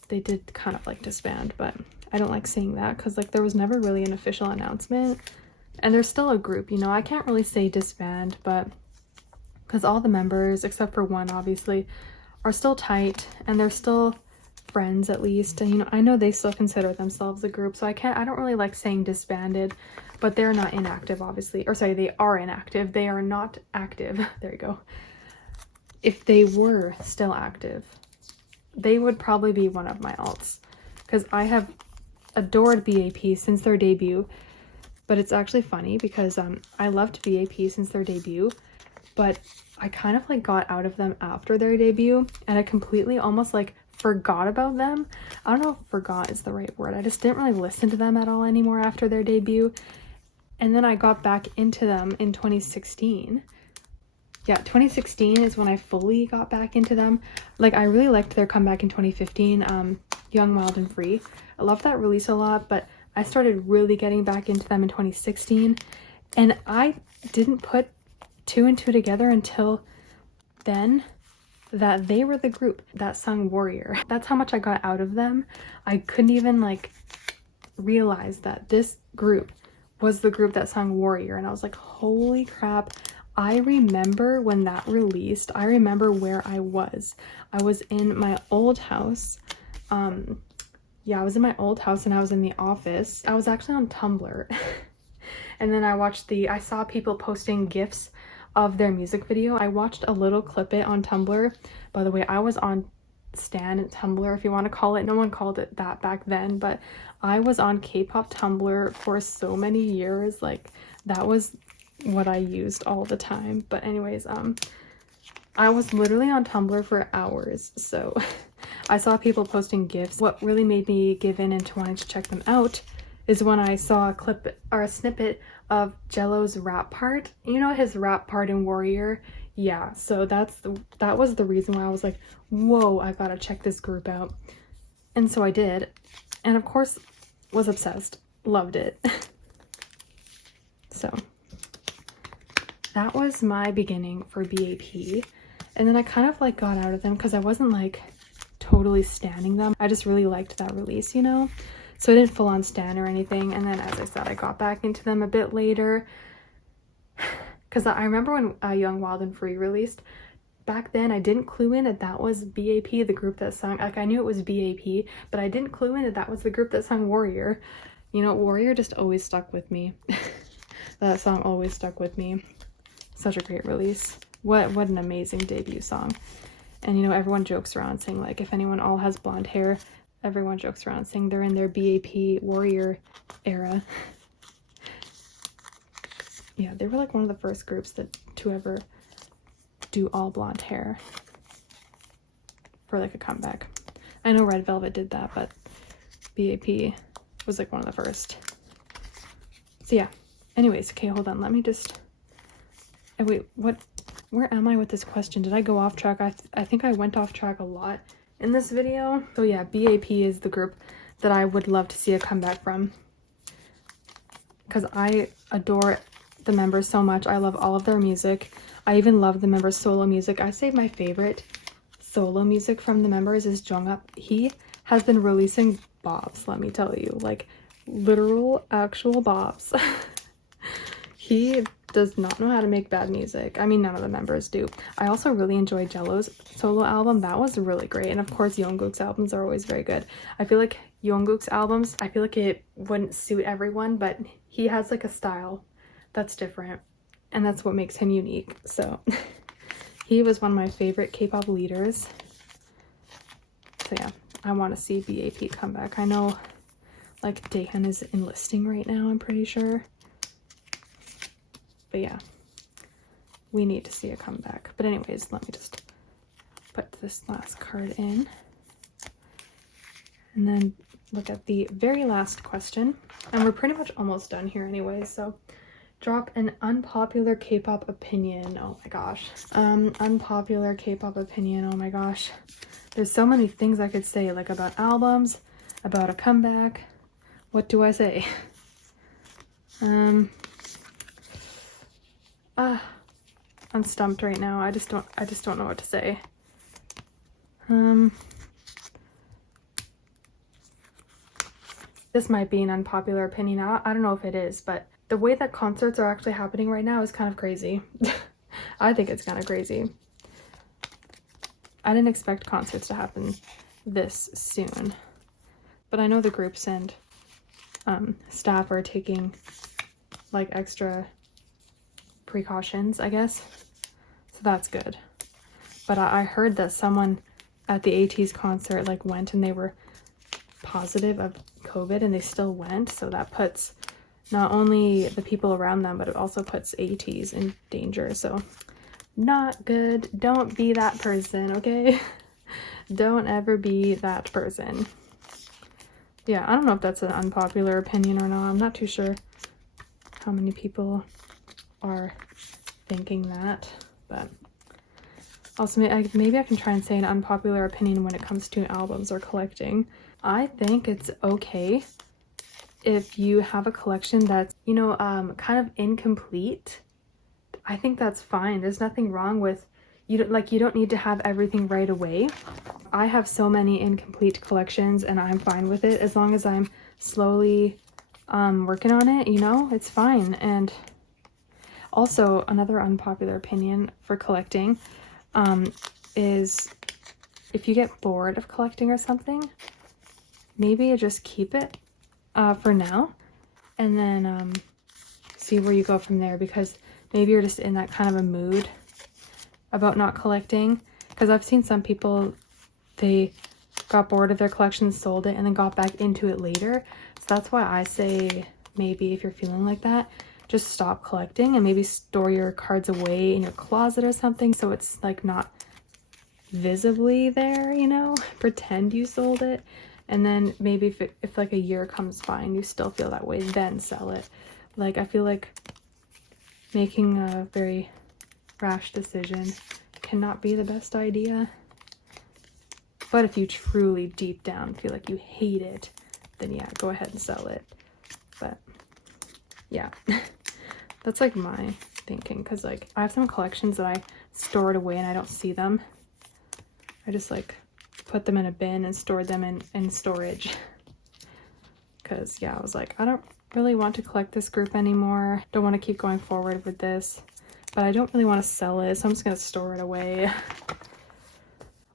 they did kind of like disband, but I don't like saying that because like there was never really an official announcement, and they're still a group, you know. I can't really say disband, but because all the members except for one obviously are still tight and they're still friends at least, and you know, I know they still consider themselves a group, so I don't really like saying disbanded, but they're not inactive obviously, or sorry, they are inactive, they are not active. There you go. If they were still active, they would probably be one of my alts because I have adored BAP since their debut. But it's actually funny because I loved BAP since their debut, but I kind of like got out of them after their debut and I completely almost like forgot about them. I don't know if forgot is the right word. I just didn't really listen to them at all anymore after their debut. And then I got back into them in 2016. Yeah, 2016 is when I fully got back into them. Like, I really liked their comeback in 2015, Young, Wild, and Free. I loved that release a lot, but I started really getting back into them in 2016. And I didn't put 2 and 2 together until then that they were the group that sung Warrior. That's how much I got out of them. I couldn't even, like, realize that this group was the group that sung Warrior. And I was like, holy crap. I remember when that released, I remember where I was. I was in my old house. Yeah, I was in my old house and I was in the office. I was actually on Tumblr. And then I saw people posting GIFs of their music video. I watched a little clip it on Tumblr. By the way, I was on Stan Tumblr, if you want to call it. No one called it that back then, but I was on K-pop Tumblr for so many years. Like, that was what I used all the time. But anyways, I was literally on Tumblr for hours, so I saw people posting GIFs. What really made me give in into wanting to check them out is when I saw a clip or a snippet of Jello's rap part. You know, his rap part in Warrior? Yeah, so that was the reason why I was like, whoa, I gotta check this group out. And so I did, and of course was obsessed, loved it. So that was my beginning for BAP. And then I kind of like got out of them because I wasn't like totally standing them. I just really liked that release, you know? So I didn't full on stan or anything. And then, as I said, I got back into them a bit later. Because I remember when Young, Wild, and Free released, back then I didn't clue in that that was BAP, the group that sung. Like, I knew it was BAP, but I didn't clue in that that was the group that sung Warrior. You know, Warrior just always stuck with me. That song always stuck with me. Such a great release. What an amazing debut song. And you know, everyone jokes around saying like, if anyone all has blonde hair, everyone jokes around saying they're in their BAP Warrior era. Yeah, they were like one of the first groups to ever do all blonde hair for like a comeback. I know Red Velvet did that, but BAP was like one of the first. So yeah, anyways, okay, hold on, let me just, oh wait, what, Where am I with this question? Did I go off track? I think I went off track a lot in this video. So yeah, BAP is the group that I would love to see a comeback from, because I adore the members so much. I love all of their music. I even love the members' solo music. I say my favorite solo music from the members is Jungkook. He has been releasing bops, let me tell you, like literal actual bops. He does not know how to make bad music. I mean, none of the members do. I also really enjoyed Jello's solo album. That was really great. And of course, Jungkook's albums are always very good. I feel like Jungkook's albums, I feel like it wouldn't suit everyone, but he has like a style that's different, and that's what makes him unique. So he was one of my favorite K-pop leaders. So yeah, I want to see BAP come back. I know like Daehyun is enlisting right now, I'm pretty sure. But yeah, we need to see a comeback. But anyways, let me just put this last card in and then look at the very last question. And we're pretty much almost done here anyway, so drop an unpopular K-pop opinion. Oh my gosh. Unpopular K-pop opinion. Oh my gosh. There's so many things I could say, like about albums, about a comeback. What do I say? I'm stumped right now. I just don't know what to say. This might be an unpopular opinion. I don't know if it is, but the way that concerts are actually happening right now is kind of crazy. I think it's kind of crazy. I didn't expect concerts to happen this soon, but I know the groups and staff are taking like extra precautions, I guess, so that's good. But I heard that someone at the ATEEZ concert like went and they were positive of COVID and they still went, so that puts not only the people around them, but it also puts ATEEZ in danger. So not good. Don't be that person, okay? Don't ever be that person. Yeah, I don't know if that's an unpopular opinion or not. I'm not too sure how many people are thinking that, but also maybe I can try and say an unpopular opinion when it comes to albums or collecting. I think it's okay if you have a collection that's, you know, kind of incomplete. I think that's fine. There's nothing wrong with, you don't need to have everything right away. I have so many incomplete collections and I'm fine with it as long as I'm slowly working on it, you know, it's fine. And also another unpopular opinion for collecting is if you get bored of collecting or something, maybe you just keep it for now and then see where you go from there, because maybe you're just in that kind of a mood about not collecting. Because I've seen some people, they got bored of their collection, sold it, and then got back into it later. So that's why I say maybe if you're feeling like that, just stop collecting and maybe store your cards away in your closet or something so it's like not visibly there, you know? Pretend you sold it. And then maybe if like a year comes by and you still feel that way, then sell it. Like, I feel like making a very rash decision cannot be the best idea. But if you truly deep down feel like you hate it, then yeah, go ahead and sell it. But yeah, that's like my thinking, because like I have some collections that I stored away and I don't see them. I just like put them in a bin and stored them in storage. Because yeah, I was like, I don't really want to collect this group anymore. Don't want to keep going forward with this, but I don't really want to sell it, so I'm just gonna store it away.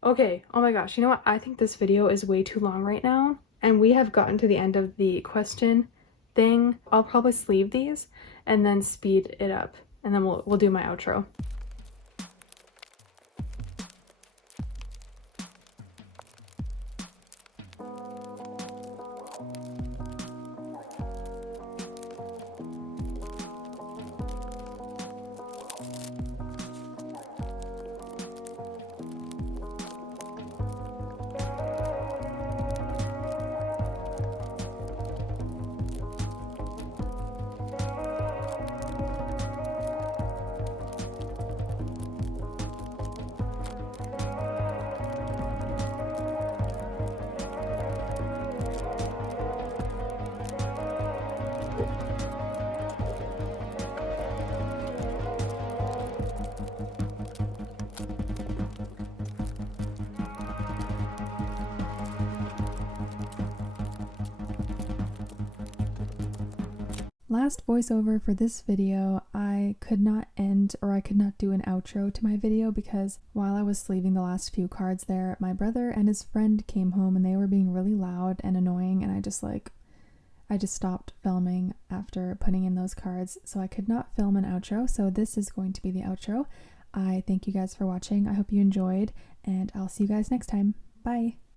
Okay, oh my gosh, you know what? I think this video is way too long right now, and we have gotten to the end of the question thing. I'll probably sleeve these and then speed it up, and then we'll do my outro. Last voiceover for this video, I could not end or I could not do an outro to my video because while I was sleeving the last few cards there, my brother and his friend came home and they were being really loud and annoying, and I just stopped filming after putting in those cards, so I could not film an outro. So this is going to be the outro. I thank you guys for watching. I hope you enjoyed, and I'll see you guys next time. Bye!